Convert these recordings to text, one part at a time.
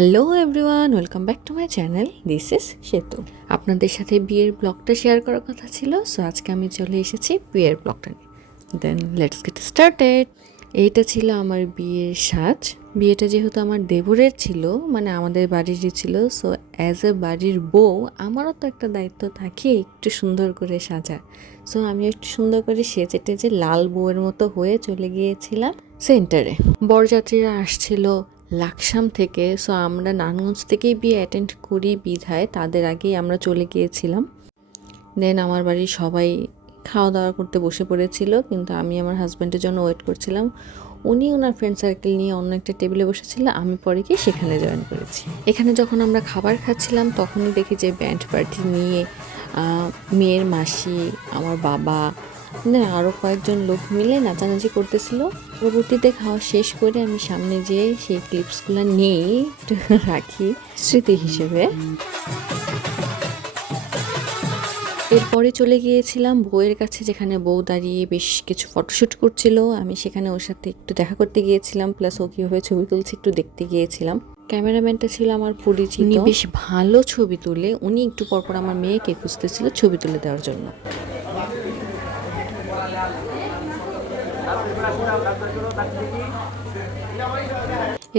Hello everyone, welcome back to my channel. This is সেতু। আপনাদের সাথে বিয়ের ব্লগটা শেয়ার করার কথা ছিল, সো আজকে আমি চলে এসেছি বিয়ের ব্লগটা নিয়ে। Then let's get started. এইটা ছিল আমার বিয়ের সাজ। বিয়েটা যেহেতু আমার দেবরের ছিল, মানে আমাদের বাড়িরই ছিল, সো অ্যাজ এ বাড়ির বউ আমারও তো একটা দায়িত্ব থাকে একটু সুন্দর করে সাজা। সো আমি একটু সুন্দর করে সেজে টেজে লাল বউয়ের মতো হয়ে চলে গিয়েছিলাম সেন্টারে। বরযাত্রীরা আসছিল লাকসাম থেকে, সো আমরা নারায়ণগঞ্জ থেকেই বিয়ে অ্যাটেন্ড করি বিধায় তাদের আগেই আমরা চলে গিয়েছিলাম। দেন আমার বাড়ির সবাই খাওয়া দাওয়া করতে বসে পড়েছিল, কিন্তু আমি আমার হাজব্যান্ডের জন্য ওয়েট করছিলাম। উনি ওনার ফ্রেন্ড সার্কেল নিয়ে অন্য একটা টেবিলে বসেছিল, আমি পরে গিয়ে সেখানে জয়েন করেছি। এখানে যখন আমরা খাবার খাচ্ছিলাম তখনই দেখি যে ব্যান্ড পার্টি নিয়ে মেয়ের মাসি, আমার বাবা, আরও কয়েকজন লোক মিলে নাচানাচি করতেছিল। পরবর্তীতে খাওয়া শেষ করে আমি সামনে যেয়ে সেই ক্লিপসগুলো নিয়েই রাখি স্মৃতি হিসেবে। এরপরে চলে গিয়েছিলাম বউয়ের কাছে, যেখানে বউ দাঁড়িয়ে বেশ কিছু ফটোশ্যুট করছিল। আমি সেখানে ওর সাথে একটু দেখা করতে গিয়েছিলাম, প্লাস ও কীভাবে ছবি তুলছে একটু দেখতে গিয়েছিলাম। ক্যামেরাম্যানটা ছিল আমার পরিচিত, উনি বেশ ভালো ছবি তুলে। উনি একটু পরপর আমার মেয়েকে খুঁজতেছিল ছবি তুলে দেওয়ার জন্য।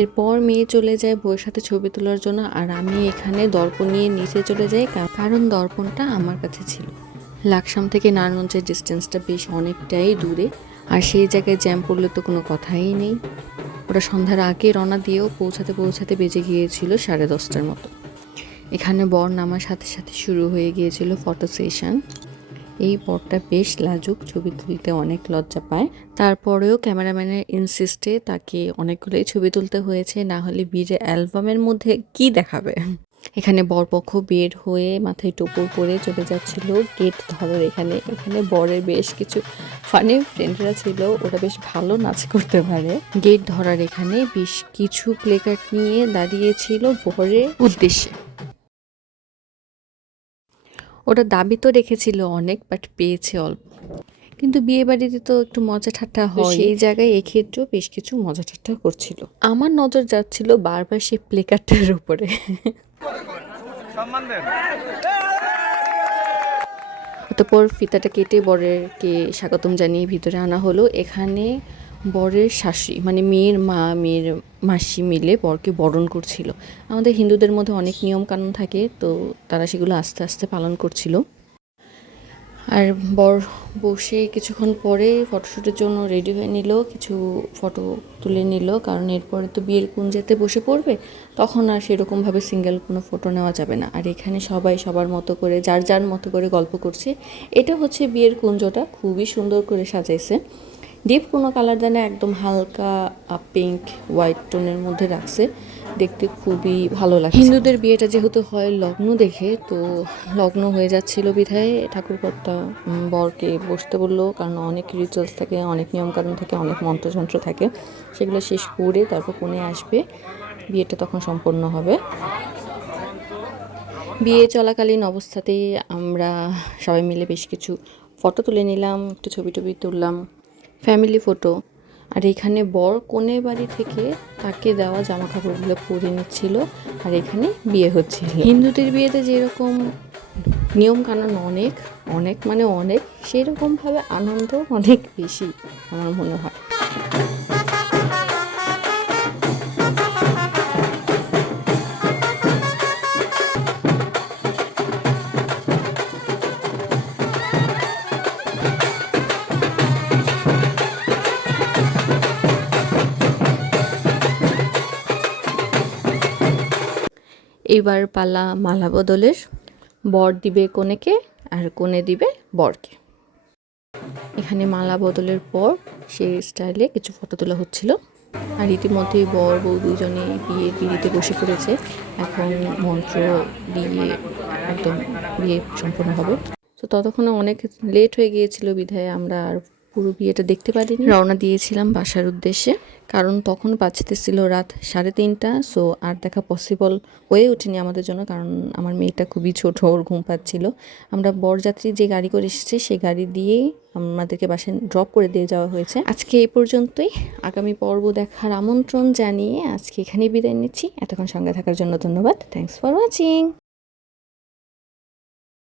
এরপর মেয়ে চলে যায় বউয়ের সাথে ছবি তোলার জন্য, আর আমি এখানে দর্পণ নিয়ে নিচে চলে যাই, কারণ দর্পণটা আমার কাছে ছিল। লাকসাম থেকে নারায়ণগঞ্জের ডিস্টেন্সটা বেশ অনেকটাই দূরে, আর সেই জায়গায় জ্যাম পড়লে তো কোনো কথাই নেই। ওটা সন্ধ্যার আগে রওনা দিয়েও পৌঁছাতে বেজে গিয়েছিল 10:30টার মতো। এখানে বর নামার সাথে সাথে শুরু হয়ে গিয়েছিল ফটো সেশন। এই বরটা বেশ লাজুক, ছবি তুলতে অনেক লজ্জা পায়। তারপরেও ক্যামেরাম্যানের ইনসিস্টে তাকে অনেকগুলোই ছবি তুলতে হয়েছে, না হলে বিয়ের অ্যালবামের মধ্যে কি দেখাবে। এখানে বরপক্ষ বের হয়ে মাথায় টোপর পরে চলে যাচ্ছিল গেট ধরার এখানে। বরের বেশ কিছু ফানি ফ্রেন্ডরা ছিল, ওরা বেশ ভালো নাচ করতে পারে। গেট ধরার এখানে বেশ কিছু প্লেকার্ড নিয়ে দাঁড়িয়েছিল বরের উদ্দেশ্যে। ওটা দাবি তো রেখেছিল অনেক, বাট পেয়েছে অল্প। কিন্তু বিয়ে বাড়িতে তো একটু মজা ঠাট্টা হয়, সেই জায়গায় এক্ষেত্রেও বেশ কিছু মজা ঠাট্টা করছিল। আমার নজর যাচ্ছিল বারবার সেই প্লেকার্ডটার উপরে। অতঃপর ফিতাটা কেটে বরেরকে স্বাগতম জানিয়ে ভিতরে আনা হলো। এখানে বরের শাশুড়ি, মানে মেয়ের মা, মেয়ের মাসি মিলে বরকে বরণ করছিল। আমাদের হিন্দুদের মধ্যে অনেক নিয়ম কানুন থাকে, তো তারা সেগুলো আস্তে আস্তে পালন করছিল। আর বর বসে কিছুক্ষণ পরে ফটোশ্যুটের জন্য রেডি হয়ে নিল, কিছু ফটো তুলে নিল, কারণ এরপরে তো বিয়ের কুঞ্জেতে বসে পড়বে, তখন আর সেরকমভাবে সিঙ্গেল কোনো ফটো নেওয়া যাবে না। আর এখানে সবাই সবার মতো করে যার যার মতো করে গল্প করছে। এটা হচ্ছে বিয়ের কুঞ্জটা, খুবই সুন্দর করে সাজাইছে। ডিপ কোনো কালার দেয় না, একদম হালকা পিঙ্ক হোয়াইট টোনের মধ্যে রাখছে, দেখতে খুবই ভালো লাগে। হিন্দুদের বিয়েটা যেহেতু হয় লগ্ন দেখে, তো লগ্ন হয়ে যাচ্ছিল বিধায় ঠাকুরকর্তা বরকে বসতে বললো, কারণ অনেক রিচুয়ালস থাকে, অনেক নিয়মকানুন থাকে, অনেক মন্ত্রযন্ত্র থাকে। সেগুলো শেষ করে তারপর কনে আসবে, বিয়েটা তখন সম্পন্ন হবে। বিয়ে চলাকালীন অবস্থাতেই আমরা সবাই মিলে বেশ কিছু ফটো তুলে নিলাম, একটু ছবি টবি তুললাম, ফ্যামিলি ফটো। আর এখানে বর কনে বাড়ি থেকে তাকে দেওয়া জামা কাপড়গুলো পরে নিচ্ছিল, আর এখানে বিয়ে হচ্ছিল। হিন্দুদের বিয়েতে যেরকম নিয়ম কানুন অনেক অনেক মানে অনেক, সেরকমভাবে আনন্দ অনেক বেশি আমার মনে হয়। এইবার পালা মালা বদলের। বর দিবে কনেকে আর কনে দিবে বরকে। এখানে মালা বদলের পর সেই স্টাইলে কিছু ফটো তোলা হচ্ছিল। আর ইতিমধ্যেই বর বউ দুজনে বিয়ের পিঁড়িতে বসে পড়েছে। এখন মন্ত্র দিয়ে একদম বিয়ে সম্পন্ন হবে। তো ততক্ষণে অনেক লেট হয়ে গিয়েছিল বিধায় আমরা আর পুরো বিয়েটা দেখতে পারিনি। রওনা দিয়েছিলাম বাসার উদ্দেশ্যে, কারণ তখন বাজতেছিল রাত 3:30। সো আর দেখা পসিবল হয়ে ওঠেনি আমাদের জন্য, কারণ আমার মেয়েটা খুবই ছোট, ওর ঘুম পাচ্ছিল। আমরা বরযাত্রী যে গাড়ি করে এসেছে সেই গাড়ি দিয়েই আমাদেরকে বাসায় ড্রপ করে দিয়ে যাওয়া হয়েছে। আজকে এই পর্যন্তই। আগামী পর্ব দেখার আমন্ত্রণ জানিয়ে আজকে এখানেই বিদায় নিচ্ছি। এতক্ষণ সঙ্গে থাকার জন্য ধন্যবাদ। Thanks for watching.